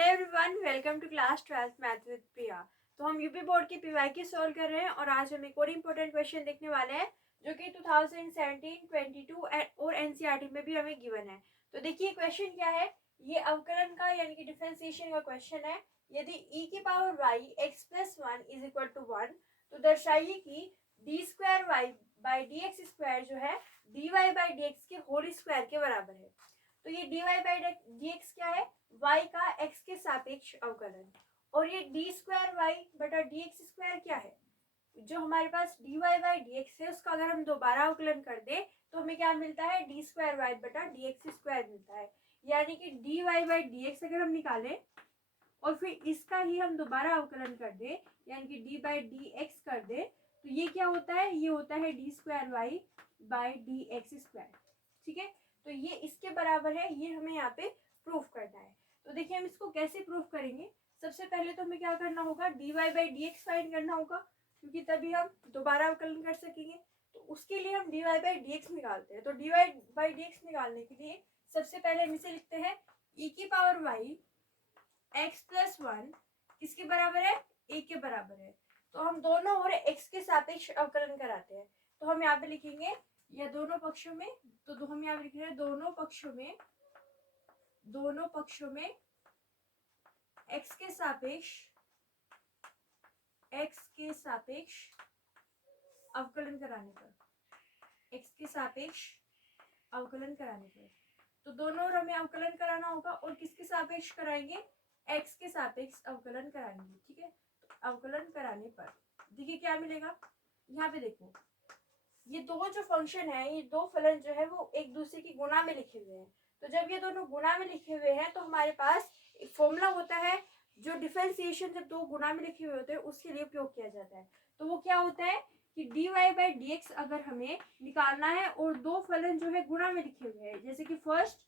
Hello everyone, welcome to class 12th math with Priya. तो हम UP board की PYQ solve कर रहे हैं और आज हम एक और इम्पोर्टेंट क्वेश्चन देखने वाले हैं जो कि 2017, 22 और एनसीईआरटी में भी हमें गिवन है। तो देखिए क्वेश्चन क्या है। ये अवकलन का यानी कि डिफरेंशिएशन का क्वेश्चन है। यदि e की power y x plus 1 is equal to 1 तो दर्शाइए कि D square Y by D x square जो है D Y by D X के होल स्क्वायर के बराबर है। तो ये D Y by D X क्या है, y का x के सापेक्ष अवकलन। और ये डी स्क्वायर वाई बटा डी एक्स स्क्वायर क्या है, जो हमारे पास d Y by D x है उसका अगर हम दोबारा अवकलन कर दे तो हमें क्या मिलता है, डी स्क्वायर वाई बटा डी एक्स स्क्वायर मिलता है। यानी कि D Y by D X अगर हम निकालें और फिर इसका ही हम दोबारा अवकलन कर दे यानी कि डी बाई डी एक्स कर दे तो ये क्या होता है, ये होता है D square Y by D x square. ठीक है, तो ये इसके बराबर है, ये हमें यहाँ पे प्रूफ करना है। तो देखिए हम इसको कैसे प्रूफ करेंगे। सबसे पहले तो हमें क्या करना होगा, D Y by D X find करना होगा क्योंकि तभी हम दोबारा अवकलन कर सकेंगे। तो उसके लिए हम D Y by D X निकालते हैं। तो D Y by D X निकालने के लिए सबसे पहले हम इसे लिखते हैं ई की पावर वाई एक्स प्लस 1 किसके बराबर है, ए के बराबर है। तो हम दोनों और एक्स के सापेक्ष अवकलन कराते हैं। तो हम यहाँ पे लिखेंगे या दोनों पक्षों में, तो हम यहाँ पे लिख रहे हैं दोनों पक्षों में x के सापेक्ष अवकलन कराने पर, तो दोनों और हमें अवकलन कराना होगा और किसके सापेक्ष कराएंगे, x के सापेक्ष अवकलन कराएंगे। ठीक है, तो अवकलन कराने पर देखिए क्या मिलेगा। यहाँ पे देखो ये दो जो फंक्शन है, ये दो फलन जो है वो एक दूसरे की गुणा में लिखे हुए हैं। तो जब ये दोनों गुणा में लिखे हुए हैं तो हमारे पास एक फॉर्मूला होता है जो डिफरेंशिएशन जब दो गुणा में लिखे हुए होते हैं उसके लिए उपयोग किया जाता है। तो वो क्या होता है कि D Y by D X अगर हमें निकालना है और दो फलन जो है गुणा में लिखे हुए हैं जैसे कि फर्स्ट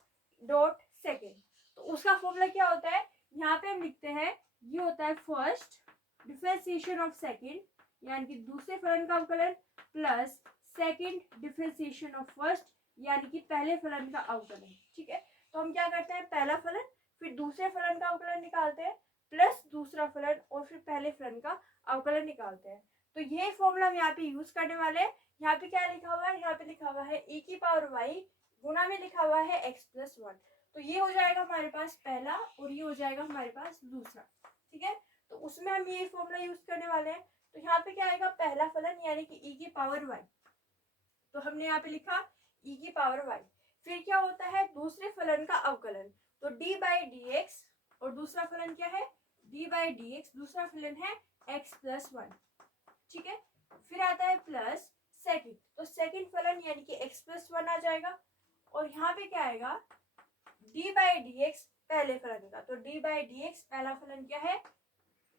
डॉट सेकेंड, तो उसका फॉर्मूला क्या होता है, यहाँ पे हम लिखते हैं ये होता है फर्स्ट डिफरेंशिएशन ऑफ सेकेंड यानी कि दूसरे फलन का अवकलन plus second differentiation of first यानी कि पहले फलन का अवकलन। ठीक है, तो हम क्या करते हैं, पहला फलन फिर दूसरे फलन का अवकलन निकालते हैं प्लस दूसरा फलन और फिर पहले फलन का अवकलन निकालते हैं। तो ये फॉर्मूला हम यहाँ पे यूज करने वाले हैं। यहाँ पे क्या लिखा हुआ है, यहाँ पे लिखा हुआ है e की पावर y गुणा में लिखा हुआ है x प्लस 1। तो ये हो जाएगा हमारे पास पहला और ये हो जाएगा हमारे पास दूसरा। ठीक है, तो उसमें हम ये फॉर्मूला यूज करने वाले हैं। तो यहाँ पे क्या आएगा, पहला फलन यानी कि e की पावर y, तो हमने यहाँ पे लिखा e की पावर y। फिर क्या होता है दूसरे फलन का अवकलन, तो d बाई डी एक्स और दूसरा फलन क्या है d बाई डी एक्स, दूसरा फलन है x प्लस 1। ठीक है, फिर आता है प्लस सेकंड, तो सेकंड फलन यानी कि x प्लस 1 आ जाएगा। और यहाँ पे क्या आएगा d बाई डी एक्स पहले फलन का, तो d बाई डी एक्स पहला फलन क्या है,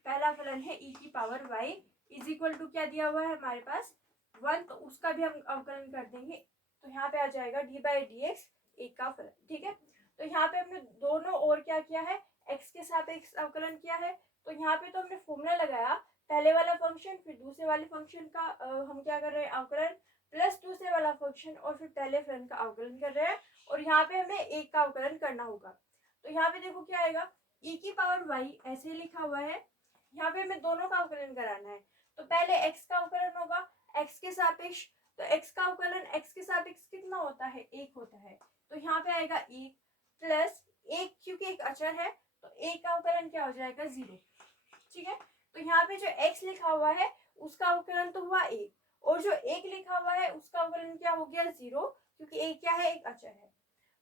पहला फलन है e की power y is equal to क्या दिया हुआ है हमारे पास 1, तो उसका भी हम अवकलन कर देंगे। तो यहाँ पे आ जाएगा d बाई डी एक्स एक का फलन। ठीक है, तो यहाँ पे हमने दोनों और क्या किया है, x के सापेक्ष अवकलन किया है। तो यहाँ पे तो हमने फॉर्मूला लगाया, पहले वाला फंक्शन फिर दूसरे वाले फंक्शन का हम क्या कर रहे हैं, अवकलन प्लस दूसरे वाला फंक्शन और फिर पहले फलन का अवकलन कर रहे हैं। और यहाँ पे हमें एक का अवकलन करना होगा। तो यहाँ पे देखो क्या आएगा, e की पावर y ऐसे लिखा हुआ है, यहाँ पे हमें दोनों का अवकलन कराना है। तो पहले x का अवकलन होगा x के सापेक्ष, तो x का अवकलन x के सापेक्ष कितना होता है, एक होता है। तो यहाँ पे आएगा एक प्लस एक, क्योंकि एक अचर है तो एक का अवकलन क्या हो जाएगा, 0। ठीक है, तो यहाँ पे जो x लिखा हुआ है उसका अवकलन तो हुआ एक, और जो एक लिखा हुआ है उसका अवकलन क्या हो गया, 0, क्योंकि एक क्या है, एक अचर है।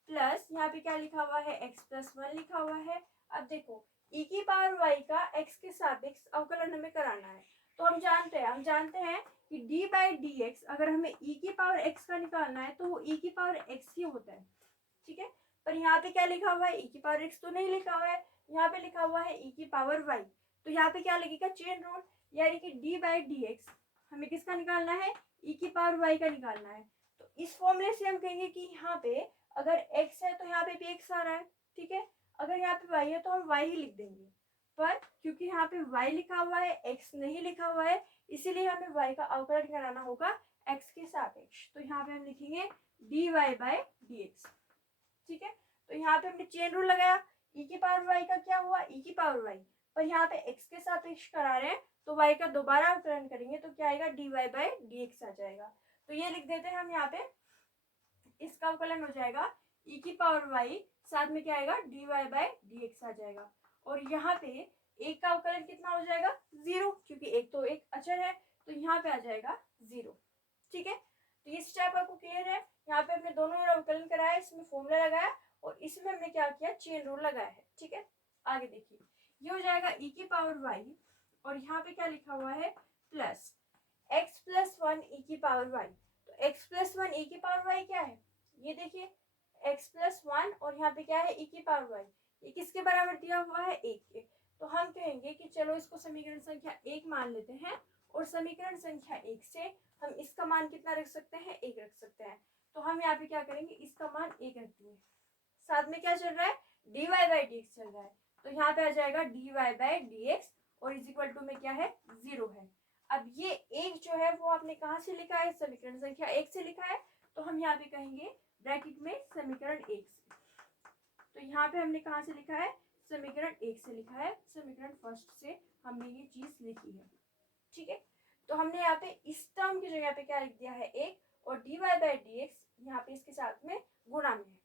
प्लस यहाँ पे क्या लिखा हुआ है, x प्लस 1 लिखा हुआ है। अब देखो e की पावर y का x के सापेक्ष अवकलन हमें कराना है। तो हम जानते हैं कि d बाई डी एक्स अगर हमें e की पावर x का निकालना है तो वो e की पावर x ही होता है। ठीक है, पर यहाँ पे क्या लिखा हुआ है, e की पावर x तो नहीं लिखा हुआ है, यहाँ पे लिखा हुआ है e की पावर y। तो यहाँ पे क्या लगेगा, चेन रूल, यानी कि d बाई डी एक्स हमें किसका निकालना है, e की पावर y का निकालना है। तो इस फॉर्मूले से हम कहेंगे कि यहाँ पे अगर x है तो यहाँ पे भी x आ रहा है। ठीक है, अगर यहाँ पे y है तो हम y ही लिख देंगे, पर क्योंकि यहाँ पे y लिखा हुआ है x नहीं लिखा हुआ है इसीलिए हमें y का अवकलन कराना होगा x के सापेक्ष। तो यहाँ पे हम लिखेंगे dy बाई डी एक्स। ठीक है, तो यहाँ पे हमने चेन रूल लगाया, ई की पावर वाई का क्या हुआ, ई की पावर वाई, पर यहाँ पे x के सापेक्ष करा रहे हैं तो y का दोबारा अवकलन करेंगे तो क्या आएगा, dy बाई dx आ जाएगा। तो ये लिख देते हैं हम यहाँ पे, इसका अवकलन हो जाएगा e की पावर y, साथ में क्या आएगा, dy बाई dx आ जाएगा। और यहाँ पे एक का अवकलन कितना हो जाएगा, 0, क्योंकि एक तो एक अचर है तो यहाँ पे आ जाएगा 0। ठीक है, तो ये स्टेप आपको क्लियर है। यहाँ पे हमने दोनों ओर अवकलन कराया, इसमें फॉर्मूला लगाया और इसमें हमने क्या किया, चेन रूल लगाया है। ठीक है, आगे देखिए, ये हो जाएगा e की पावर y और यहाँ पे क्या लिखा हुआ है, प्लस x प्लस 1 e की पावर y। तो x प्लस 1 e की पावर y क्या है, ये देखिए x प्लस 1 और यहाँ पे क्या है, e की पावर y, ये किसके बराबर दिया हुआ है, 1 के। तो हम कहेंगे कि चलो इसको समीकरण संख्या 1 मान लेते हैं और समीकरण संख्या 1 से हम इसका मान कितना रख सकते हैं, 1 रख सकते हैं। तो हम यहाँ पे क्या करेंगे, इसका मान 1 रख देंगे, साथ में क्या चल रहा है, dy बाई dx चल रहा है, तो यहाँ पे आ जाएगा dy बाई dx और इज इक्वल टू में क्या है, 0 है। अब ये एक जो है वो आपने कहाँ से लिखा है, समीकरण संख्या 1 से लिखा है, तो हम यहाँ पे कहेंगे ब्रैकेट में समीकरण 1 से। तो यहाँ पे हमने कहाँ से लिखा है, समीकरण 1 से लिखा है, समीकरण फर्स्ट से हमने ये चीज लिखी है। ठीक है, तो हमने यहाँ पे इस टर्म की जगह पे क्या लिख दिया है, 1, और dy बाई dx यहाँ पे इसके साथ में गुणा में है।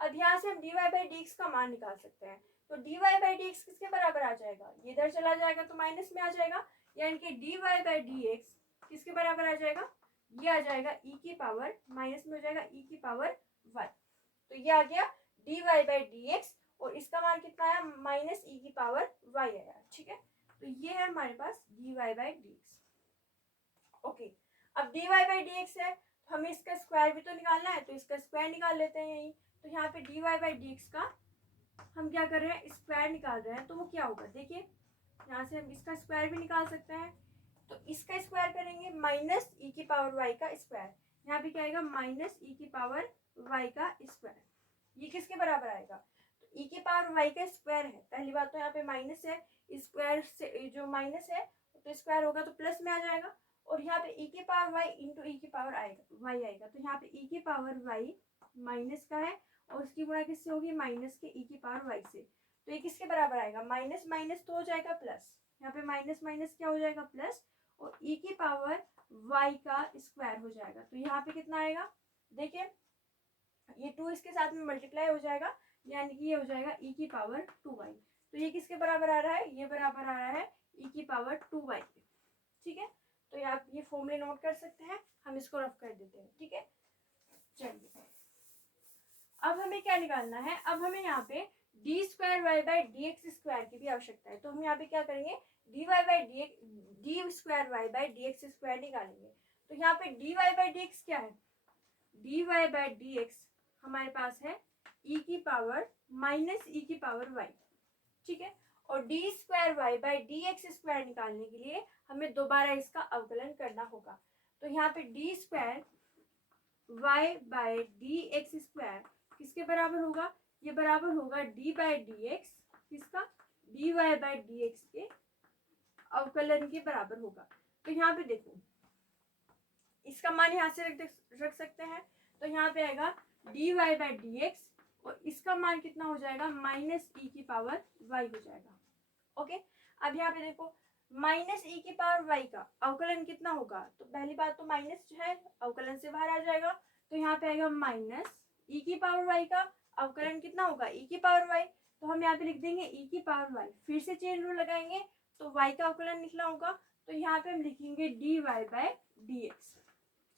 अब यहाँ से हम dy बाई dx का मान निकाल सकते हैं, तो dy बाई dx किसके बराबर आ जाएगा, ये इधर चला जाएगा तो माइनस में आ जाएगा, यानी कि dy बाई dx किसके बराबर आ जाएगा, ये आ जाएगा e की पावर, माइनस में हो जाएगा e की पावर 1। तो ये आ गया dy बाई dx और इसका मान कितना आया, माइनस e की पावर y आया। ठीक है, तो ये है हमारे पास dy बाई dx। ओके, अब dy बाई dx है तो हमें इसका स्क्वायर भी तो निकालना है, तो इसका स्क्वायर निकाल लेते हैं यहीं। तो यहाँ पे dy बाई dx का हम क्या कर रहे हैं, स्क्वायर निकाल रहे हैं, तो वो क्या होगा, देखिए यहाँ से हम इसका स्क्वायर भी निकाल सकते हैं। तो इसका स्क्वायर करेंगे माइनस ई की पावर वाई का स्क्वायर, यहाँ पे क्या आएगा, माइनस ई की पावर वाई का स्क्वायर, ये किसके बराबर आएगा, तो ई की पावर वाई का स्क्वायर है, पहली बात तो यहाँ पे माइनस है, स्क्वायर से जो माइनस है तो स्क्वायर होगा तो प्लस में आ जाएगा, और यहाँ पे ई की पावर वाई इंटू ई की पावर आएगा वाई आएगा, तो यहाँ पे ई की पावर वाई माइनस का है और उसकी गुणा किससे होगी, माइनस के ई की पावर वाई से। तो ये किसके बराबर आएगा, माइनस माइनस तो हो जाएगा प्लस, यहाँ पे माइनस माइनस क्या हो जाएगा, प्लस, और ई की पावर वाई का स्क्वायर हो जाएगा। तो यहाँ पे कितना आएगा, देखिए ये 2 इसके साथ में मल्टीप्लाई हो जाएगा, यानी कि ये हो जाएगा ई की पावर 2y। तो ये किसके बराबर आ रहा है, ये बराबर आ रहा है ई की पावर 2y के। ठीक है, तो आप ये फॉर्मूले नोट कर सकते हैं, हम इसको रफ कर देते हैं। ठीक है, चलिए अब हमें क्या निकालना है, अब हमें यहाँ पे D square Y by D x square की भी आवश्यकता है। तो हम यहाँ पे क्या करेंगे, D Y by D square Y by D x square निकालेंगे। तो यहाँ पे D Y by D X क्या है, D Y by D X हमारे पास है ई की पावर माइनस ई की पावर वाई। ठीक है, और D square Y by D x square निकालने के लिए हमें दोबारा इसका अवकलन करना होगा। तो यहाँ पे D square Y by D x square किसके बराबर होगा, ये बराबर होगा डी बाई डी एक्स, किसका, D Y by D X के अवकलन के बराबर होगा। तो यहाँ पे देखो इसका मान यहाँ से रख सकते हैं, तो यहाँ पे आएगा D Y by D X और इसका मान कितना हो जाएगा, माइनस ई की पावर वाई हो जाएगा। ओके, अब यहाँ पे देखो माइनस ई की पावर वाई का अवकलन कितना होगा, तो पहली बात तो माइनस जो है अवकलन से बाहर आ जाएगा, तो यहाँ पे आएगा माइनस ई की पावर वाई का अवकलन कितना होगा, ई की पावर वाई। तो हम यहाँ पे लिख देंगे ई की पावर वाई, फिर से चेन रूल लगाएंगे तो वाई का अवकलन निकला होगा, तो यहाँ पे हम लिखेंगे D Y by D X.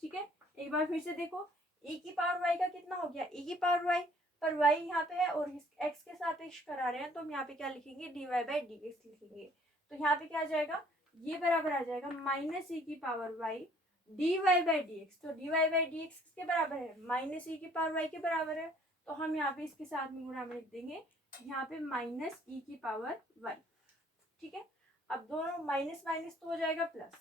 ठीक है, एक बार फिर से देखो ई की पावर वाई का कितना हो गया, ई की पावर वाई, पर वाई यहाँ पे है और एक्स के सापेक्ष करा रहे हैं, तो हम यहाँ पे क्या लिखेंगे, D Y by D X लिखेंगे। तो यहाँ पे क्या आ जाएगा, ये बराबर आ जाएगा माइनस ई की power y d Y by D x. तो D Y by D x किसके बराबर है, माइनस ई की पावर वाई के बराबर है, तो हम यहाँ पे इसके साथ में गुणा में लिख देंगे, यहाँ पे माइनस ई की पावर वाई। ठीक है, अब दोनों माइनस माइनस तो हो जाएगा प्लस,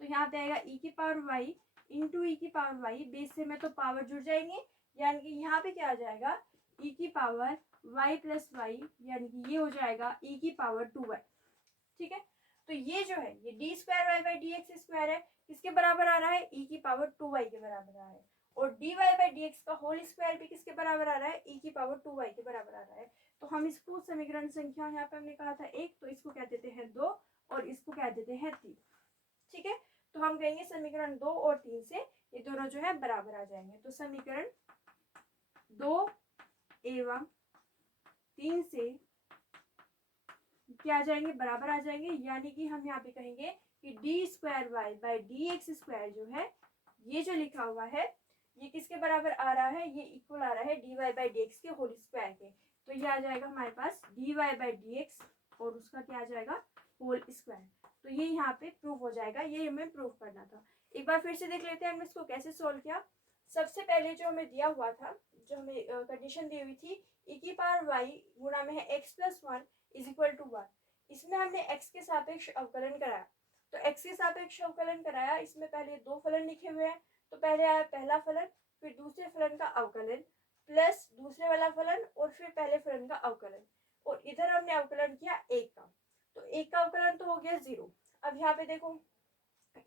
तो यहाँ पे आएगा ई की पावर वाई इंटू ई की पावर वाई, बेस से में तो पावर जुड़ जाएंगे, यानी कि यहाँ पे क्या आ जाएगा, ई की पावर वाई प्लस वाई, यानी कि ये हो जाएगा ई की पावर 2y। ठीक है, तो ये जो है ये D square Y by D x square है, किसके बराबर आ रहा है, ई की पावर 2y के बराबर आ रहा है, और D Y by D X का होल स्क्वायर भी किसके बराबर आ रहा है, ई की पावर 2y के बराबर आ रहा है। तो हम इसको समीकरण संख्या यहाँ पे हमने कहा था 1, तो इसको कह देते हैं 2 और इसको कह देते हैं 3। ठीक है, तो हम कहेंगे समीकरण 2 और 3 से ये दोनों जो है बराबर आ जाएंगे। तो समीकरण 2 एवं 3 से क्या आ जाएंगे, बराबर आ जाएंगे। यानी कि हम यहाँ पे कहेंगे कि d²y/dx² जो है, ये जो लिखा हुआ है ये किसके बराबर आ रहा है, ये इक्वल आ रहा है dy/dx के होल स्क्वायर के। तो ये आ जाएगा हमारे पास dy/dx और उसका क्या आ जाएगा, होल स्क्वायर। तो ये यहाँ पे प्रूफ हो जाएगा, ये हमें प्रूफ करना था। एक बार फिर से देख लेते हैं हमने इसको कैसे सोल्व किया। सबसे पहले जो हमें दिया हुआ था, जो हमें कंडीशन दी हुई थी, e⁻y गुणा में है x+1 = 1। इसमें हमने x के सापेक्ष अवकलन कराया। तो x के सापेक्ष अवकलन कराया, इसमें पहले दो फलन लिखे हुए हैं। तो पहले आया पहला फलन, फिर दूसरे फलन का अवकलन, प्लस दूसरे वाला फलन और फिर पहले फलन का अवकलन, और इधर हमने अवकलन किया एक का। तो एक का अवकलन तो हो गया 0। अब यहाँ पे देखो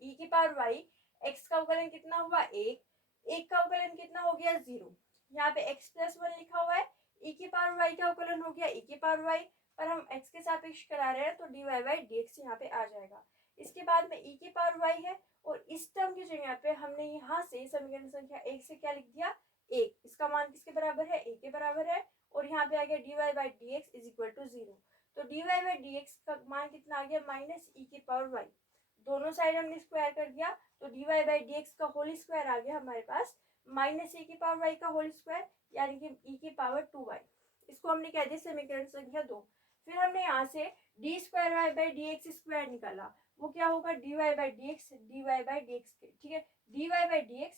e⁻y x का अवकलन कितना हुआ 1, एक का अवकलन कितना हो गया 0। यहाँ पे x+1 लिखा हुआ है, e⁻y का अवकलन हो गया e⁻y, पर हम x के सापेक्ष करा रहे हैं तो dy/dx यहाँ पे आ जाएगा। इसके बाद में e⁻y है और इस टर्म की जगह पे हमने यहाँ से समीकरण संख्या 1 से क्या लिख दिया, 1। इसका मान किसके बराबर है, 1 के बराबर है। और यहाँ पे आ गया dy/dx = 0। तो dy/dx का मान कितना आ गया, -e⁻y। दोनों साइड हमने स्क्वायर कर दिया, तो dy/dx का होल स्क्वायर आ गया हमारे पास -e⁻y का होल स्क्वायर, यानी कि e⁻2y। इसको हमने कह दिया समीकरण संख्या 2। फिर हमने यहाँ से d²y/dx² निकाला, वो क्या होगा, dy/dx ठीक है, dy/dx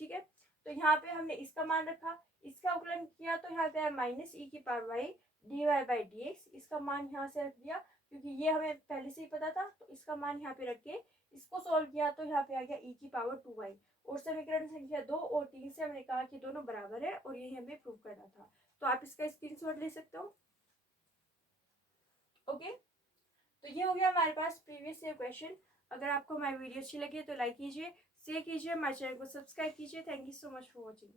ठीक है। तो यहाँ पे हमने इसका मान रखा, इसका अवकलन किया तो यहाँ पे -e⁻y dy/dx, इसका मान यहाँ से रख दिया क्योंकि ये हमें पहले से ही पता था। तो इसका मान यहाँ पे रख के इसको सोल्व किया तो यहाँ पे आ गया e⁻2y। और समीकरण संख्या 2 और 3 से हमने कहा कि दोनों बराबर है और यही हमें प्रूव करना था। तो आप इसका स्क्रीनशॉट ले सकते हो। ओके, तो ये हो गया हमारे पास प्रीवियस ईयर क्वेश्चन। अगर आपको हमारी वीडियो अच्छी लगी तो लाइक कीजिए, शेयर कीजिए, हमारे चैनल को सब्सक्राइब कीजिए। Thank you so much for watching.